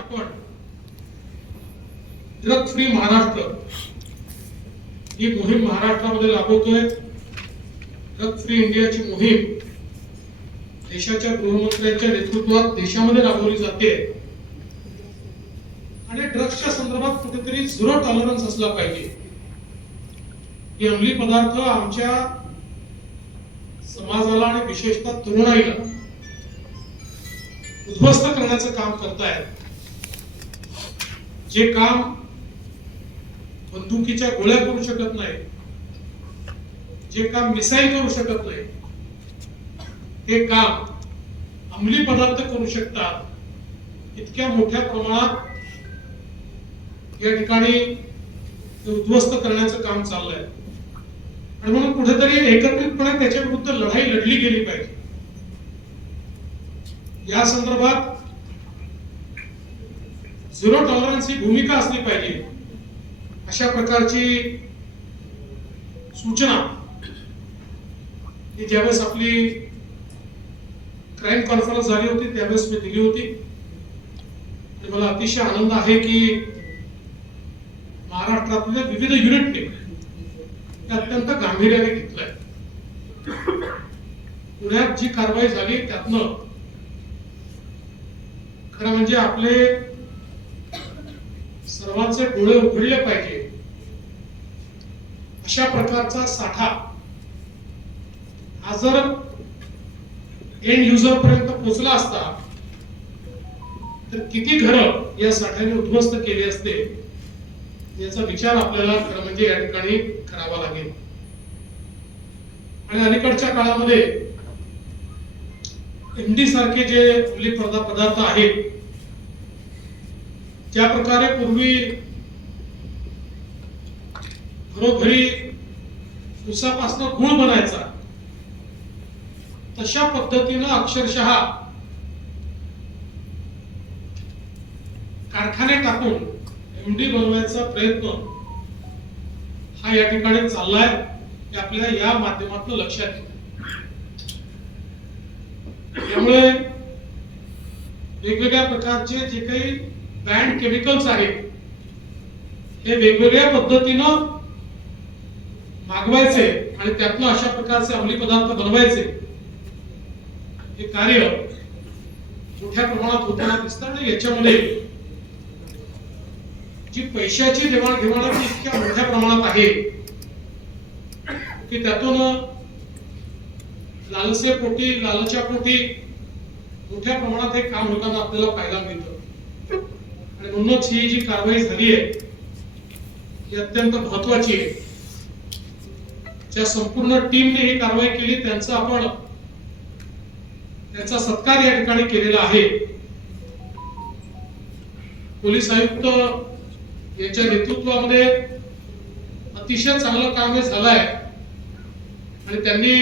आपण drug free Maharashtra ही मोहीम महाराष्ट्रामध्ये राबवतोय. ड्रग फ्री इंडियाची मोहीम देशाच्या गृहमंत्र्यांच्या नेतृत्वात देशामध्ये राबवली जाते. आणि ड्रग्सच्या संदर्भात कुठेतरी झिरो टॉलरन्स असला पाहिजे. हे अंमली पदार्थ आमच्या समाजाला आणि विशेषतः तरुणाईला उद्ध्वस्त करण्याचं काम करतायत. जे काम बंदुकीच्या गोळ्या करू शकत नाही जे काम मिसाईल करू शकत नाही ते काम अंमली पदार्थ करू शकतात. इतक्या मोठ्या प्रमाणात या ठिकाणी उद्ध्वस्त करण्याचं काम चाललंय. आणि म्हणून कुठेतरी एकत्रितपणे त्याच्या विरुद्ध लढाई लढली गेली पाहिजे. या संदर्भात झिरो टॉलरन्स ही भूमिका असली पाहिजे. अशा प्रकारची सूचना ही ज्यावेळेस आपली क्राईम कॉन्फरन्स झाली होती त्यावेळेस मी दिली होती. आणि मला अतिशय आनंद आहे की महाराष्ट्रातल्या विविध युनिटने ते अत्यंत गांभीर्याने घेतलंय. पुण्यात जी कारवाई झाली त्यातनं खरं म्हणजे आपले सर्वांचे डोळे उघडले पाहिजे. अशा प्रकारचा साठा हा जर एंड युजर पर्यंत पोहोचला असता तर किती घरं या साठ्याने उद्ध्वस्त केली असते याचा विचार आपल्याला खरं म्हणजे या ठिकाणी करावा लागेल. आणि अलीकडच्या काळामध्ये एमडी सारखे जे अंमली पदार्थ आहेत त्या प्रकारे पूर्वी घरोघरी उसापासनं गुळ बनायचा तशा पद्धतीनं अक्षरशः कारखाने टाकून एमडी बनवायचा प्रयत्न हा या ठिकाणी चाललाय हे आपल्याला या माध्यमातून लक्षात येत. त्यामुळे वेगवेगळ्या प्रकारचे जे काही बँड केमिकल्स आहेत हे वेगवेगळ्या पद्धतीनं मागवायचे आणि त्यातनं अशा प्रकारचे अंमली पदार्थ बनवायचे. हे कार्य मोठ्या प्रमाणात होताना दिसतं आणि याच्यामध्ये जी पैशाची देवाणघेवाण इतक्या मोठ्या प्रमाणात आहे की त्यातून लालसे पोटी लालच्या पोटी मोठ्या प्रमाणात हे काम होताना आपल्याला पाहायला मिळतं. म्हणूनच ही जी कारवाई झाली आहे ही अत्यंत महत्वाची आहे. ज्या संपूर्ण टीमने ही कारवाई केली त्यांचा आपण त्यांचा सत्कार या ठिकाणी केलेला आहे. पोलीस आयुक्त यांच्या नेतृत्वामध्ये अतिशय चांगलं काम हे झालंय. आणि त्यांनी